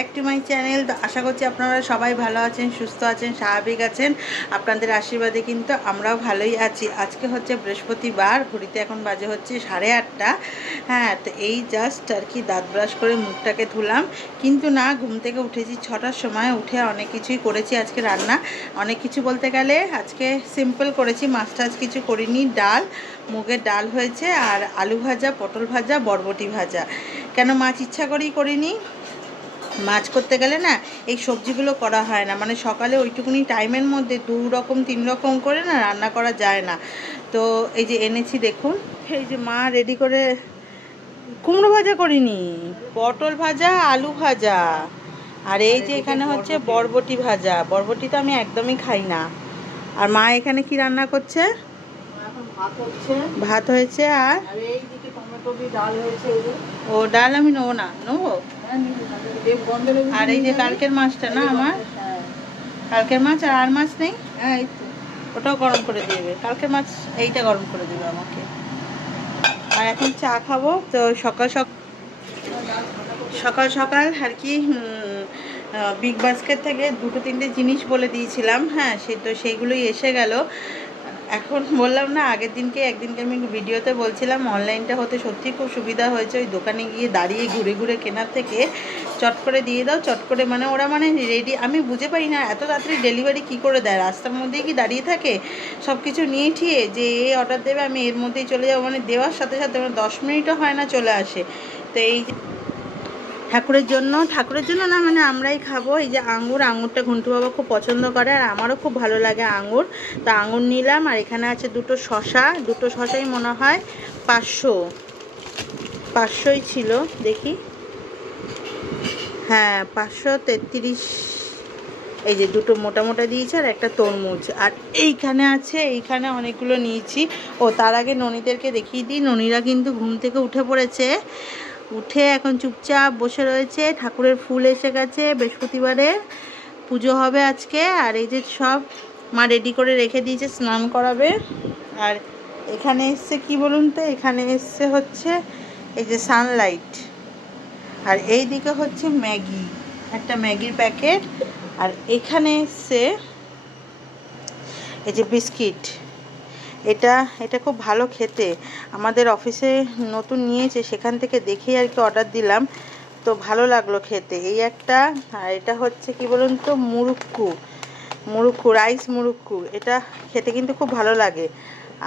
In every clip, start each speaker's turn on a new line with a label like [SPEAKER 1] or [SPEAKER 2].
[SPEAKER 1] Back to my channel তো আশা করছি আপনারা সবাই ভালো আছেন, সুস্থ আছেন, স্বাভাবিক আছেন। আপনাদের আশীর্বাদে কিন্তু আমরাও ভালোই আছি। আজকে হচ্ছে বৃহস্পতিবার, ঘড়িতে এখন বাজে হচ্ছে সাড়ে আটটা। হ্যাঁ তো এই জাস্ট আর কি দাঁত ব্রাশ করে মুখটাকে ধুলাম। কিন্তু না, ঘুম থেকে উঠেছি ছটার সময়, উঠে অনেক কিছুই করেছি আজকে রান্না। অনেক কিছু বলতে গেলে আজকে সিম্পল করেছি। মাছ টাছ কিছু করিনি, ডাল, মুগের ডাল হয়েছে, আর আলু ভাজা, পটল ভাজা, বরবটি ভাজা। কেন মাছ ইচ্ছা করেই করিনি? মাছ করতে গেলে না এই সবজিগুলো করা হয় না। মানে সকালে ওইটুকুনি টাইমের মধ্যে দু রকম তিন রকম করে না রান্না করা যায় না। তো এই যে এনেছি দেখুন এই যে মা রেডি করে কুমড়ো ভাজা করিনি পটল ভাজা আলু ভাজা। আর এই যে এখানে হচ্ছে বরবটি ভাজা। বরবটি তো আমি একদমই খাই না। আর মা এখানে কি রান্না করছে?
[SPEAKER 2] ভাত
[SPEAKER 1] হয়েছে আর ও ডাল আমি নেব না নেব? আর এই যে কালকের মাছটা না আমার?
[SPEAKER 2] হ্যাঁ
[SPEAKER 1] কালকের মাছ আর আর মাছ নেই?
[SPEAKER 2] হ্যাঁ
[SPEAKER 1] ওটাও গরম করে দেবে কালকের মাছ এইটা গরম করে দেবে আমাকে। আর এখন চা খাব। তো সকাল সকাল সকাল সকাল আর কি বিগ বাস্কেট থেকে দুটো তিনটে জিনিস বলে দিয়েছিলাম। হ্যাঁ সে তো সেইগুলোই এসে গেল। এখন বললাম না, আগের দিনকে, একদিনকে আমি ভিডিওতে বলছিলাম, অনলাইনটা হতে সত্যি খুব সুবিধা হয়েছে। ওই দোকানে গিয়ে দাঁড়িয়ে ঘুরে ঘুরে কেনার থেকে চট করে দিয়ে দাও, চট করে মানে ওরা মানে রেডি আমি বুঝে পাই না এত তাড়াতাড়ি ডেলিভারি কি করে দেয়? রাস্তার মধ্যেই কি দাঁড়িয়ে থাকে? সব কিছু নিয়ে ঠিয়ে যে এ অর্ডার দেবে, আমি এর মধ্যেই চলে যাব। মানে দেওয়ার সাথে সাথে মানে দশ মিনিটও হয় না চলে আসে। তো এই ঠাকুরের জন্য ঠাকুরের জন্য না মানে আমরাই খাব। এই যে আঙুর আঙুরটা ঘন্টু বাবা খুব পছন্দ করে, আর আমারও খুব ভালো লাগে আঙুর তো আঙুর নিলাম, আর এখানে আছে দুটো শশা। দুটো শশাই মনে হয় পাঁচশো। পাঁচশোই ছিল, দেখি। হ্যাঁ পাঁচশো তেত্রিশ। এই যে দুটো মোটা মোটা দিয়েছে, আর একটা তরমুজ। আর এইখানে আছে, এইখানে অনেকগুলো নিয়েছি। ও, তার আগে ননীদেরকে দেখিয়ে দিই। ননীরা কিন্তু ঘুম থেকে উঠে পড়েছে। উঠে এখন চুপচাপ বসে রয়েছে। ঠাকুরের ফুল এসে গেছে বৃহস্পতিবারে পুজো হবে আজকে। আর এই যে সব মা রেডি করে রেখে দিয়েছে, স্নান করাবে। আর এখানে এসছে কি বলুন তো? এখানে এসছে হচ্ছে এই যে সানলাইট আর এই দিকে হচ্ছে ম্যাগি, একটা ম্যাগির প্যাকেট। আর এখানে এসছে এই যে বিস্কিট। এটা এটা খুব ভালো খেতে। আমাদের অফিসে নতুন নিয়েছে, সেখান থেকে দেখেই আর কি অর্ডার দিলাম। তো ভালো লাগল খেতে। এই একটা, আর এটা হচ্ছে কি বলুন তো, মুরুক্কু। মুরুক্কু রাইস মুরুক্কু। এটা খেতে কিন্তু খুব ভালো লাগে।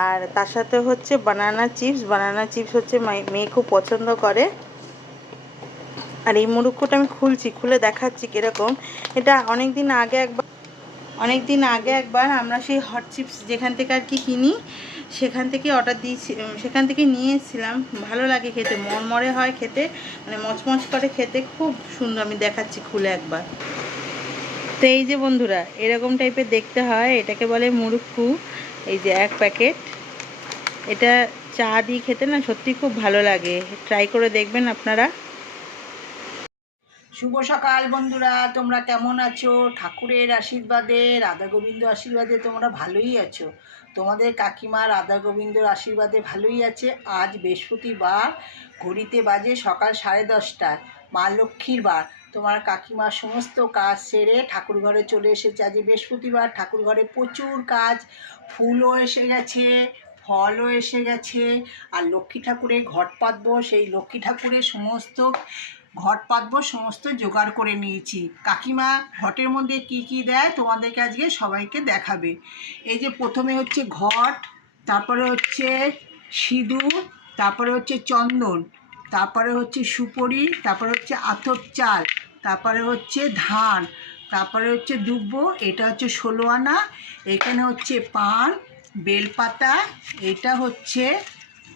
[SPEAKER 1] আর তার সাথে হচ্ছে বানানা চিপস বানানা চিপস হচ্ছে মেয়ে খুব পছন্দ করে। আর এই মুরুক্কুটা আমি খুলছি, খুলে দেখাচ্ছি কীরকম। এটা অনেক দিন আগে একবার অনেক দিন আগে একবার আমরা সেই হট চিপস যেখান থেকে আর কি কিনি, সেখান থেকে অর্ডার দিয়েছি সেখান থেকে নিয়ে এসেছিলাম। ভালো লাগে খেতে, মরমরে হয় খেতে মানে মচমচ করে খেতে খুব সুন্দর, আমি দেখাচ্ছি খুলে একবার। তো এই যে বন্ধুরা, এরকম টাইপের দেখতে হয়, এটাকে বলে মুরুক্কু। এই যে এক প্যাকেট এটা চা দিয়ে খেতে না সত্যি খুব ভালো লাগে। ট্রাই করে দেখবেন আপনারা।
[SPEAKER 2] শুভ সকাল বন্ধুরা, তোমরা কেমন আছো? ঠাকুরের আশীর্বাদে, রাধা গোবিন্দ আশীর্বাদে তোমরা ভালোই আছো। তোমাদের কাকিমা রাধা গোবিন্দর আশীর্বাদে ভালোই আছে। আজ বৃহস্পতিবার, ঘড়িতে বাজে সকাল সাড়ে দশটায়, মা লক্ষ্মীর বার। তোমার কাকিমার সমস্ত কাজ সেরে ঠাকুর ঘরে চলে এসেছে। আজ বৃহস্পতিবার, ঠাকুর ঘরে প্রচুর কাজ। ফুলও এসে গেছে, ফলও এসে গেছে। আর লক্ষ্মী ঠাকুরের ঘট পাতবো সেই লক্ষ্মী ঠাকুরের সমস্ত ঘট পাতবো সমস্ত জোগাড় করে নিয়েছি। কাকিমা ঘটের মধ্যে কি কি দেয় তোমাদেরকে আজকে সবাইকে দেখাবে। এই যে প্রথমে হচ্ছে ঘট, তারপরে হচ্ছে সিঁদুর, তারপরে হচ্ছে চন্দন, তারপরে হচ্ছে সুপরি, তারপরে হচ্ছে আতপ চাল, তারপরে হচ্ছে ধান, তারপরে হচ্ছে দুব্ব, এটা হচ্ছে ষোলো আনা, এখানে হচ্ছে পান, বেলপাতা, এটা হচ্ছে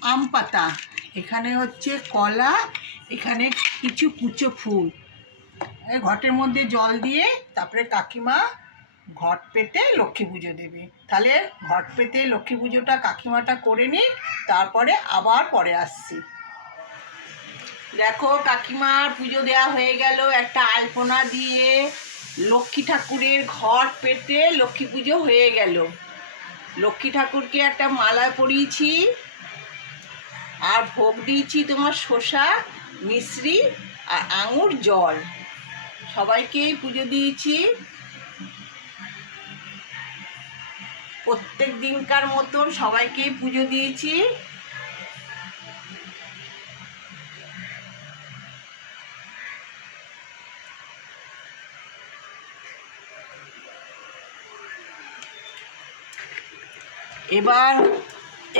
[SPEAKER 2] আম পাতা, এখানে হচ্ছে কলা এখানে কিছু কুচো ফুল। ঘটের মধ্যে জল দিয়ে তারপরে কাকিমা ঘট পেতে লক্ষ্মী পুজো দেবে। তাহলে ঘট পেতে লক্ষ্মী পুজোটা কাকিমাটা করে নিই তারপরে আবার পরে আসছি। দেখো কাকিমার পুজো দেওয়া হয়ে গেল, একটা আলপনা দিয়ে লক্ষ্মী ঠাকুরের ঘট পেতে লক্ষ্মী পুজো হয়ে গেল। লক্ষ্মী ঠাকুরকে একটা মালা পরিয়েছি, আর ভোগ দিয়েছি তোমার শসা। মিশ্রি আর আঙুর জল। সবাইকেই পুজো দিয়েছি। প্রত্যেক দিনকার মতন সবাইকেই পুজো দিয়েছি। এবার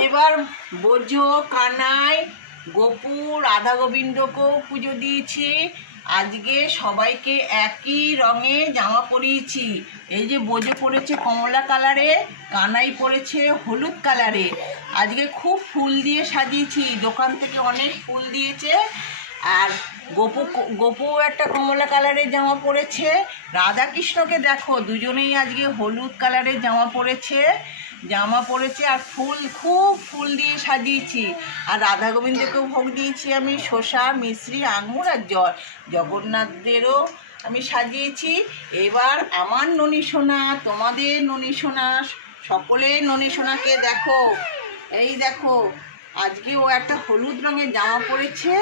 [SPEAKER 2] এবার বোঝো কানাই গোপু রাধা গোবিন্দকেও পুজো দিয়েছি। আজকে সবাইকে একই রঙে জামা পরিয়েছি। এই যে বোঝো পড়েছে কমলা কালারে, কানাই পড়েছে হলুদ কালারে। আজকে খুব ফুল দিয়ে সাজিয়েছি। দোকান থেকে অনেক ফুল দিয়েছে। আর গোপু গোপু একটা কমলা কালারের জামা পরেছে। রাধাকৃষ্ণকে দেখো, দুজনেই আজকে হলুদ কালারের জামা পরেছে। জামা পরেছে আর ফুল, খুব ফুল দিয়ে সাজিয়েছি। আর রাধা গোবিন্দকেও ভোগ দিয়েছি আমি, শসা, মিশ্রি, আঙুর আর জল। জগন্নাথদেরও আমি সাজিয়েছি। এবার আমার ননী সোনা, তোমাদের ননী সোনা, সকলের ননী সোনাকে দেখো। এই দেখো, আজকে ও একটা হলুদ রঙের জামা পরেছে।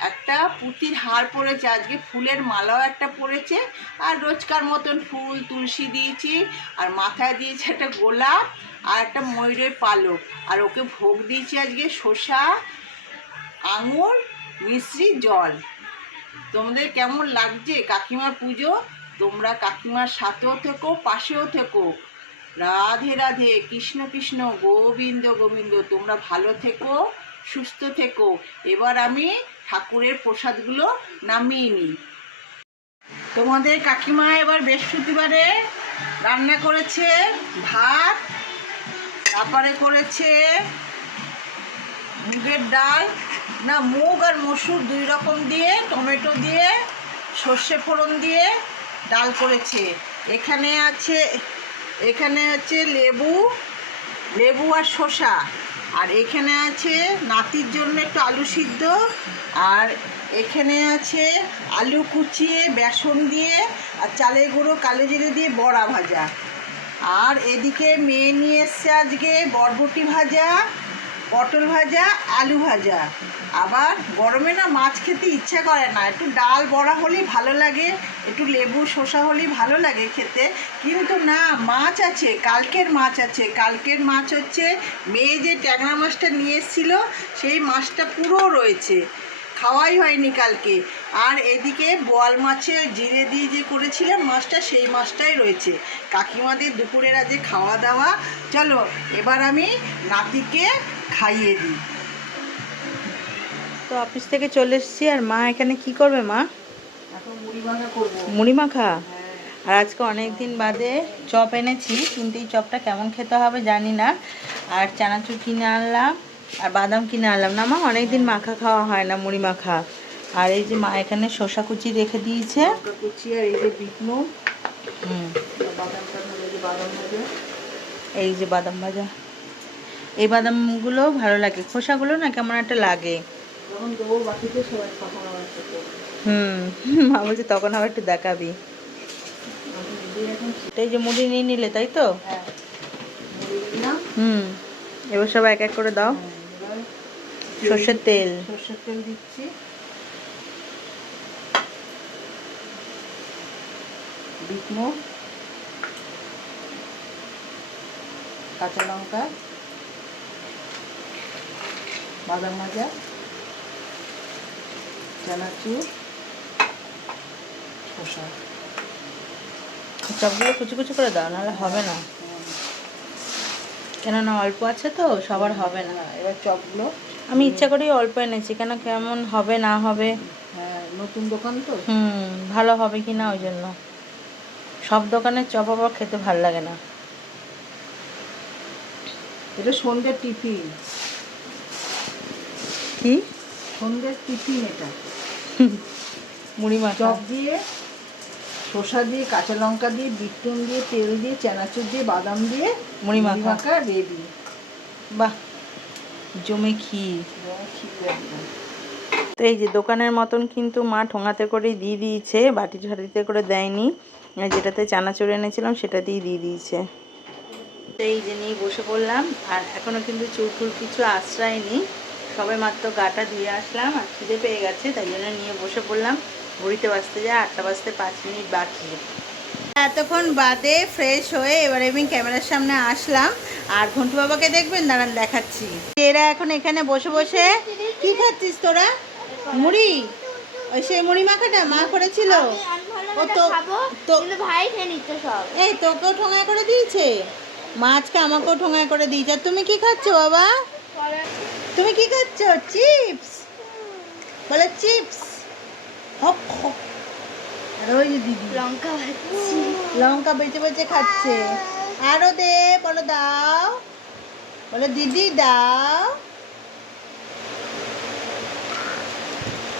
[SPEAKER 2] একটা পুঁতির হার পরেছে আজকে ফুলের মালাও একটা পরেছে আর রোজকার মতন ফুল তুলসী দিয়েছি, আর মাথায় দিয়েছে একটা গোলাপ, আর একটা ময়ূরের পালক, আর ওকে ভোগ দিয়েছি আজকে শসা, আঙুর, মিশ্রি, জল। তোমাদের কেমন লাগছে কাকিমার পুজো? তোমরা কাকিমার সাথেও থেকো, পাশেও থেকো। রাধে রাধে, কৃষ্ণ কৃষ্ণ, গোবিন্দ গোবিন্দ, তোমরা ভালো থেকো, সুস্থ থেকো। এবার আমি ঠাকুরের প্রসাদগুলো নামিয়ে নিই। তোমাদের কাকিমা এবার বৃহস্পতিবারে রান্না করেছে ভাত, তারপরে করেছে মুগের ডাল। না, মুগ আর মসুর দুই রকম দিয়ে, টমেটো দিয়ে, সর্ষে ফোড়ন দিয়ে ডাল করেছে। এখানে আছে এখানে আছে লেবু লেবু আর শসা। আর এখানে আছে নাতির জন্য একটু আলু সিদ্ধ, আর এখানে আছে আলু কুচিয়ে, বেসন দিয়ে, আর চালের গুঁড়ো, কালো জিরে দিয়ে বড়া ভাজা। আর এদিকে মেয়ে নিয়ে এসছে আজকে বরবটি ভাজা। পটল ভাজা, আলু ভাজা। আবার গরমে না মাছ খেতে ইচ্ছা করে না। একটু ডাল বড়া হলেই ভালো লাগে, একটু লেবু শসা হলেই ভালো লাগে খেতে। কিন্তু না, মাছ আছে, কালকের মাছ আছে। কালকের মাছ হচ্ছে, মেয়ে যে ট্যাংরা মাছটা নিয়ে এসেছিল, সেই মাছটা পুরো রয়েছে। খাওয়াই হয়নি কালকে। আর এদিকে বোয়াল মাছে জিরে দিয়ে যে করেছিলাম মাছটা সেই মাছটাই রয়েছে। কাকিমাদের দুপুরের আজকে খাওয়া দাওয়া। চলো এবার আমি নাতিকে খাইয়ে দিই।
[SPEAKER 1] তো অফিস থেকে চলে এসেছি আর মা এখানে কি করবে মা?
[SPEAKER 2] এখন মুড়ি
[SPEAKER 1] মাখা
[SPEAKER 2] হ্যাঁ।
[SPEAKER 1] আর আজকে অনেক দিন বাদে চপ এনেছি কিন্তু এই চপটা কেমন খেতে হবে জানি না। আর চানাচুর কিনে আনলাম। আর বাদাম কিনে আনলাম না মা। অনেক দিন মাখা খাওয়া হয় না মুড়ি মাখা। আর এই যে মা এখানে শসা কুচি রেখে দিয়েছে।
[SPEAKER 2] লঙ্কা কুচি আর এই যে বিট নুন।
[SPEAKER 1] এই যে বাদাম ভাজা। এই বাদামগুলো ভালো লাগে। খোসাগুলো না কেমন একটা লাগে।
[SPEAKER 2] আমার
[SPEAKER 1] হুম। মা বলছে তখন আবার একটু দেখাবি। এই যে মুড়ি নিয়ে নিলে তাই তো?
[SPEAKER 2] হ্যাঁ।
[SPEAKER 1] হুম। এবার সব এক এক করে দাও।
[SPEAKER 2] হ্যাঁ,
[SPEAKER 1] সর্ষের তেল।
[SPEAKER 2] সর্ষের তেল দিচ্ছি। বিট নুন কাঁচা লঙ্কা। বাদাম ভাজা। চানাচুর। শসা।
[SPEAKER 1] সবগুলো কুচি কুচি করে দাও নাহলে হবে না। কেননা অল্প আছে তো সবার হবে না।
[SPEAKER 2] হ্যাঁ, এবার চপগুলো
[SPEAKER 1] আমি ইচ্ছা করেই অল্প এনেছি কেন কেমন হবে না হবে?
[SPEAKER 2] হ্যাঁ নতুন দোকান তো।
[SPEAKER 1] হুম ভালো হবে কি না ওই জন্য। সব দোকানের চপ আবার খেতে ভালো লাগে না।
[SPEAKER 2] এটা সন্ধ্যের টিফিন।
[SPEAKER 1] কি?
[SPEAKER 2] সন্ধ্যের টিফিন এটা।
[SPEAKER 1] মুড়ি মাছ
[SPEAKER 2] চপ দিয়ে শসা দিয়ে কাঁচা লঙ্কা দিয়ে বিট নুন দিয়ে তেল দিয়ে চানাচুর দিয়ে বাদাম দিয়ে
[SPEAKER 1] মুড়ি মাখা
[SPEAKER 2] রেডি।
[SPEAKER 1] বাহ। জমে ক্ষীর তো এই যে দোকানের মতন কিন্তু মা ঠোঙাতে করে দিয়ে দিয়েছে বাটি ঝাড়িতে করে দেয়নি। যেটাতে চানাচুর এনেছিলাম সেটা দিয়ে দিয়ে দিয়েছে। তো এই যে নিয়ে বসে পড়লাম, আর এখনও কিন্তু চুলফুল কিছু আশ্রয় নি সবে মাত্র গাটা ধুয়ে আসলাম, আর খিদে পেয়ে গেছে, তাই জন্য নিয়ে বসে পড়লাম। ঘড়িতে বাজতে যায়, আটটা বাজতে পাঁচ মিনিট বাকি। এতক্ষণ বাদে ফ্রেশ হয়ে এবারে আমি ক্যামেরার সামনে আসলাম। আর ঘন্টু বাবাকে দেখবেন দাঁড়ান দেখাচ্ছি। এরা এখন এখানে বসে বসে কি খাচ্ছিস তোরা? মুড়ি? ওই সেই মুড়ি মাখাটা মা করেছিল। ও তো-
[SPEAKER 3] ভাই সব।
[SPEAKER 1] এই তোকেও ঠোঙায় করে দিয়েছে? মাছকে আমাকেও ঠোঙায় করে দিয়েছে। আর তুমি কি খাচ্ছ বাবা? তুমি কি খাচ্ছ? চিপস। বলে চিপস। হক হক। আর ওই যে দিদি।
[SPEAKER 3] লঙ্কা
[SPEAKER 1] লঙ্কা বেঁচে বেঁচে খাচ্ছে। আরও দে বলো দাও। বলে দিদি দাও।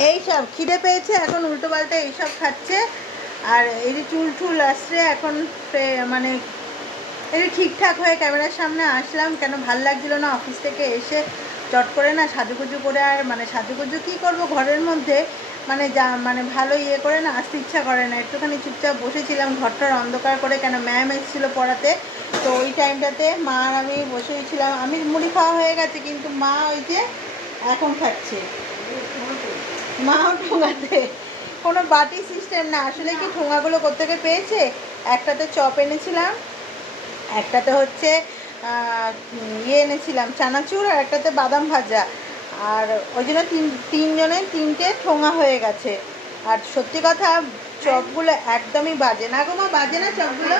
[SPEAKER 1] এইসব খিদে পেয়েছে এখন উল্টো পাল্টা এইসব খাচ্ছে। আর এই যে চুল টুল আসছে এখন মানে এই যে ঠিকঠাক হয়ে ক্যামেরার সামনে আসলাম। কেন ভালো লাগছিল না অফিস থেকে এসে চট করে না সাজুগুজু করে আর মানে সাজুগুজু কী করব ঘরের মধ্যে? মানে যা মানে ভালো ইয়ে করে না, আসতে ইচ্ছা করে না। একটুখানি চুপচাপ বসেছিলাম, ঘরটার অন্ধকার করে কেন ম্যাম এসেছিল পড়াতে। তো ওই টাইমটাতে মা আর আমি বসেছিলাম আমি মুড়ি খাওয়া হয়ে গেছে, কিন্তু মা ওই যে এখন খাচ্ছে। মাও ঠোঙাতে। কোনো বাটি সিস্টেম না। আসলে কি ঠোঙাগুলো কোথেকে পেয়েছে? একটাতে চপ এনেছিলাম, একটাতে হচ্ছে ইয়ে এনেছিলাম, চানাচুর, আর একটাতে বাদাম ভাজা। আর ওই জন্য তিন তিনজনের তিনটে ঠোঙা হয়ে গেছে। আর সত্যি কথা, চপগুলো একদমই বাজে না গো মা, বাজে না চপগুলো?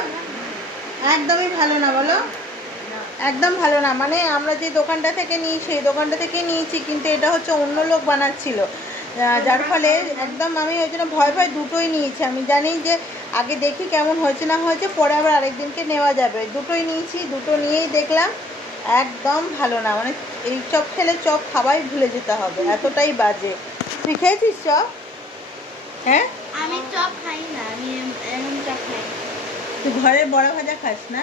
[SPEAKER 1] একদমই ভালো না বলো? একদম ভালো না। মানে আমরা যে দোকানটা থেকে নিই, সেই দোকানটা থেকে নিয়েছি, কিন্তু এটা হচ্ছে অন্য লোক বানাচ্ছিল। যার ফলে একদম আমি ওই জন্য ভয় ভয় দুটোই নিয়েছি। আমি জানি যে আগে দেখি কেমন হয়েছে, না হয়েছে, পরে আবার আরেকদিনকে নেওয়া যাবে। দুটোই নিয়েছি, দুটো নিয়েই দেখলাম। একদম ভালো না। মানে এই চপ খেলে চপ খাওয়াই ভুলে যেতে হবে। এতটাই বাজে। তুই খেয়েছিস চপ? হ্যাঁ?
[SPEAKER 3] আমি চপ খাই না আমি এমন চপ খাই।
[SPEAKER 1] তুই ঘরের বড় ভাজা খাস না?